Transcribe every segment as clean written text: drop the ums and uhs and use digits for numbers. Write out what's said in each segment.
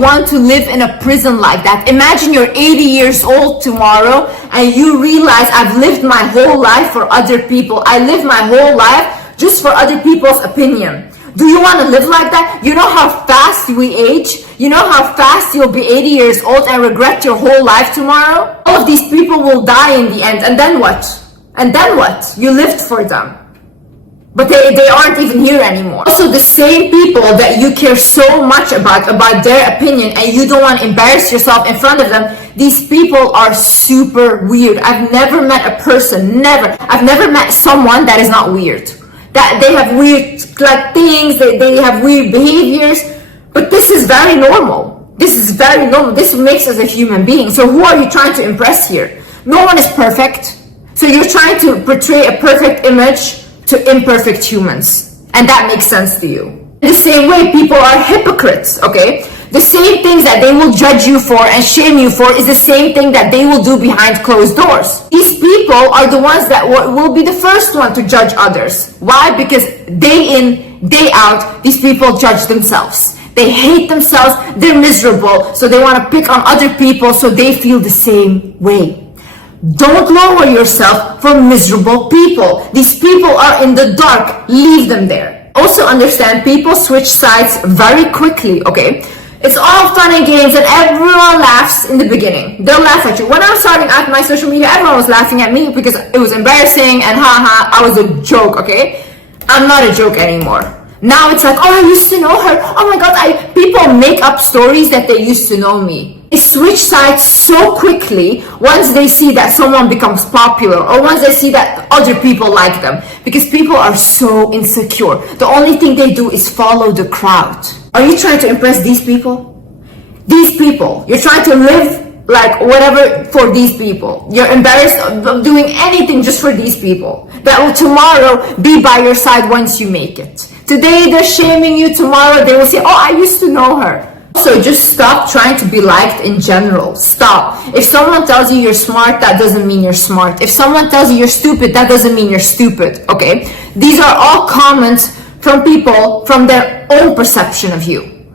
want to live in a prison like that? Imagine you're 80 years old tomorrow and you realize I've lived my whole life for other people. I lived my whole life just for other people's opinion. Do you want to live like that? You know how fast we age? You know how fast you'll be 80 years old and regret your whole life tomorrow? All of these people will die in the end. And then what? And then what? You lived for them. But they aren't even here anymore. Also, the same people that you care so much about their opinion, and you don't want to embarrass yourself in front of them, these people are super weird. I've never met a person, I've never met someone that is not weird. That they have weird like things, they have weird behaviors, but this is very normal. This is very normal. This makes us a human being. So who are you trying to impress here? No one is perfect. So you're trying to portray a perfect image to imperfect humans, and that makes sense to you. In the same way, people are hypocrites, okay? The same things that they will judge you for and shame you for is the same thing that they will do behind closed doors. These people are the ones that will be the first one to judge others. Why? Because day in, day out, these people judge themselves. They hate themselves, they're miserable, so they want to pick on other people so they feel the same way. Don't lower yourself for miserable people. These people are in the dark. Leave them there. Also understand, people switch sides very quickly, okay? It's all fun and games and everyone laughs in the beginning. They'll laugh at you. When I was starting out my social media, everyone was laughing at me because it was embarrassing and haha, I was a joke, okay? I'm not a joke anymore. Now it's like, oh, I used to know her. Oh my God, people make up stories that they used to know me. They switch sides so quickly once they see that someone becomes popular or once they see that other people like them, because people are so insecure. The only thing they do is follow the crowd. Are you trying to impress these people? These people, you're trying to live like whatever for these people. You're embarrassed of doing anything just for these people that will tomorrow be by your side once you make it. Today they're shaming you, tomorrow they will say, oh, I used to know her. So just stop trying to be liked in general. Stop. If someone tells you you're smart, that doesn't mean you're smart. If someone tells you you're stupid, that doesn't mean you're stupid, okay? These are all comments from people from their own perception of you.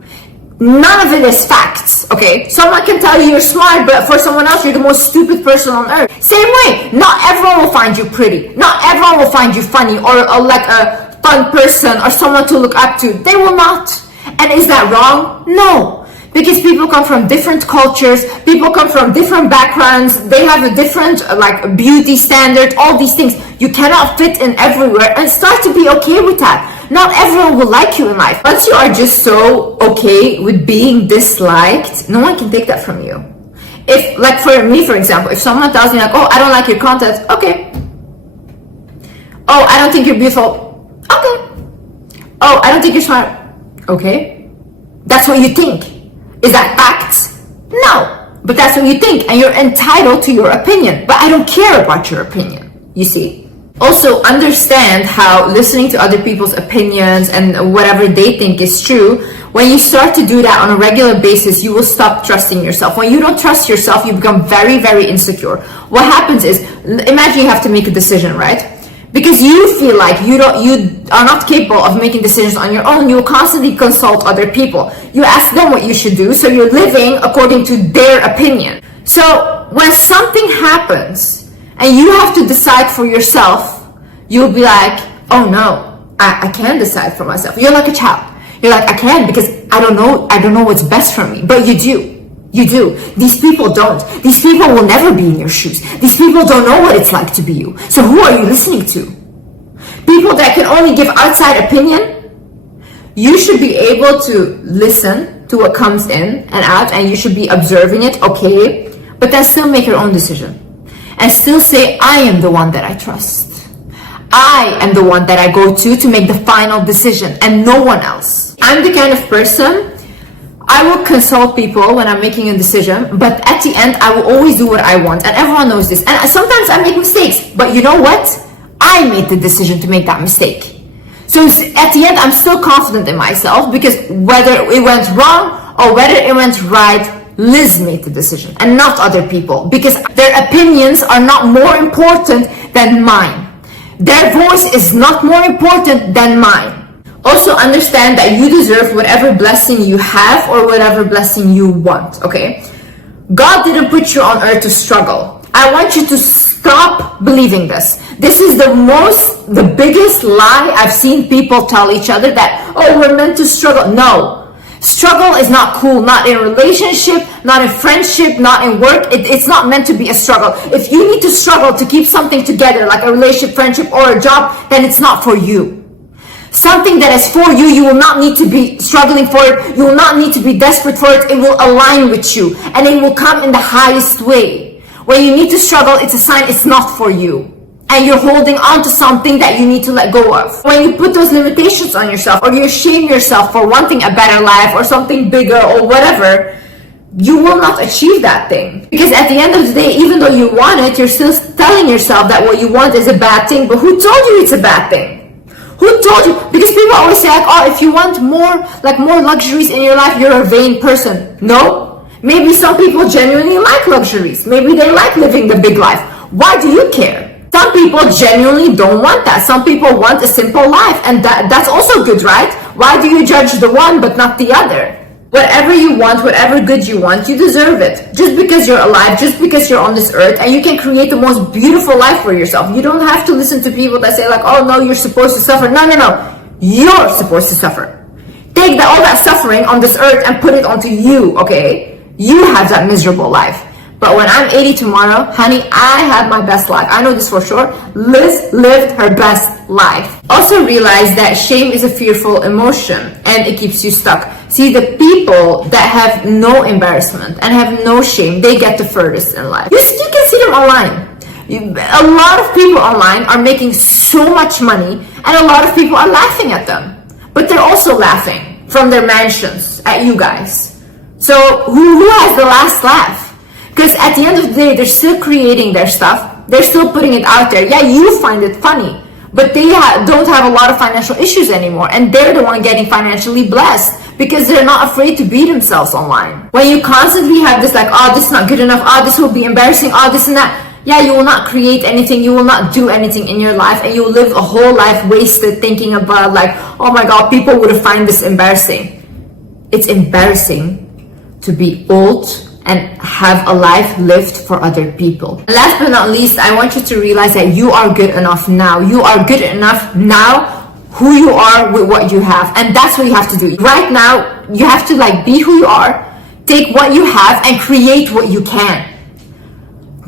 None of it is facts, okay? Someone can tell you you're smart, but for someone else, you're the most stupid person on earth. Same way, not everyone will find you pretty. Not everyone will find you funny or like a fun person or someone to look up to. They will not. And is that wrong? No. Because people come from different cultures, people come from different backgrounds, they have a different like beauty standard, all these things. You cannot fit in everywhere, and start to be okay with that. Not everyone will like you in life. Once you are just so okay with being disliked, no one can take that from you. If, like for me, for example, if someone tells me like, oh, I don't like your content, okay. Oh, I don't think you're beautiful, okay. Oh, I don't think you're smart, okay. That's what you think. Is that facts? No, but that's what you think, and you're entitled to your opinion. But I don't care about your opinion, you see. Also understand how listening to other people's opinions and whatever they think is true, when you start to do that on a regular basis, you will stop trusting yourself. When you don't trust yourself, you become very, very insecure. What happens is, imagine you have to make a decision, right? Because you feel like you are not capable of making decisions on your own, you will constantly consult other people. You ask them what you should do, so you're living according to their opinion. So when something happens and you have to decide for yourself, you'll be like, oh no, I can't decide for myself. You're like a child. You're like, I can't because I don't know what's best for me. But you do. You do. These people don't. These people will never be in your shoes. These people don't know what it's like to be you. So who are you listening to? People that can only give outside opinion? You should be able to listen to what comes in and out, and you should be observing it, okay, but then still make your own decision. And still say, I am the one that I trust. I am the one that I go to make the final decision, and no one else. I'm the kind of person, I will consult people when I'm making a decision, but at the end, I will always do what I want. And everyone knows this. And sometimes I make mistakes, but you know what? I made the decision to make that mistake. So at the end, I'm still confident in myself, because whether it went wrong or whether it went right, Liz made the decision and not other people, because their opinions are not more important than mine. Their voice is not more important than mine. Also understand that you deserve whatever blessing you have or whatever blessing you want, okay? God didn't put you on earth to struggle. I want you to stop believing this. This is the biggest lie I've seen people tell each other, that, oh, we're meant to struggle. No. Struggle is not cool, not in relationship, not in friendship, not in work. It's not meant to be a struggle. If you need to struggle to keep something together, like a relationship, friendship, or a job, then it's not for you. Something that is for you, you will not need to be struggling for it. You will not need to be desperate for it. It will align with you, and it will come in the highest way. When you need to struggle, it's a sign it's not for you, and you're holding on to something that you need to let go of. When you put those limitations on yourself, or you shame yourself for wanting a better life or something bigger or whatever, you will not achieve that thing. Because at the end of the day, even though you want it, you're still telling yourself that what you want is a bad thing. But who told you it's a bad thing? Who told you? Because people always say, like, oh, if you want more luxuries in your life, you're a vain person. No. Maybe some people genuinely like luxuries. Maybe they like living the big life. Why do you care? Some people genuinely don't want that. Some people want a simple life, and that's also good, right? Why do you judge the one but not the other? Whatever you want, whatever good you want, you deserve it. Just because you're alive, just because you're on this earth, and you can create the most beautiful life for yourself. You don't have to listen to people that say, like, oh no, you're supposed to suffer. No. You're supposed to suffer. Take all that suffering on this earth and put it onto you, okay? You have that miserable life. But when I'm 80 tomorrow, honey, I had my best life. I know this for sure. Liz lived her best life. Also realize that shame is a fearful emotion, and it keeps you stuck. See, the people that have no embarrassment and have no shame, they get the furthest in life. You can see them online. A lot of people online are making so much money, and a lot of people are laughing at them. But they're also laughing from their mansions at you guys. So who has the last laugh? Because at the end of the day, they're still creating their stuff. They're still putting it out there. Yeah, you find it funny, but they don't have a lot of financial issues anymore. And they're the one getting financially blessed because they're not afraid to be themselves online. When you constantly have this like, oh, this is not good enough. Oh, this will be embarrassing. Oh, this and that. Yeah, you will not create anything. You will not do anything in your life. And you will live a whole life wasted thinking about like, oh my God, people would find this embarrassing. It's embarrassing to be old and have a life lived for other people. Last but not least, I want you to realize that you are good enough now. You are good enough now, who you are with what you have. And that's what you have to do. Right now, you have to like be who you are, take what you have and create what you can.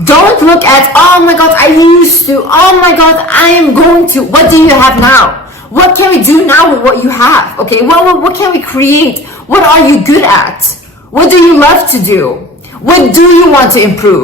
Don't look at, oh my God, I used to, oh my God, I am going to. What do you have now? What can we do now with what you have? Okay, what can we create? What are you good at? What do you love to do? What do you want to improve?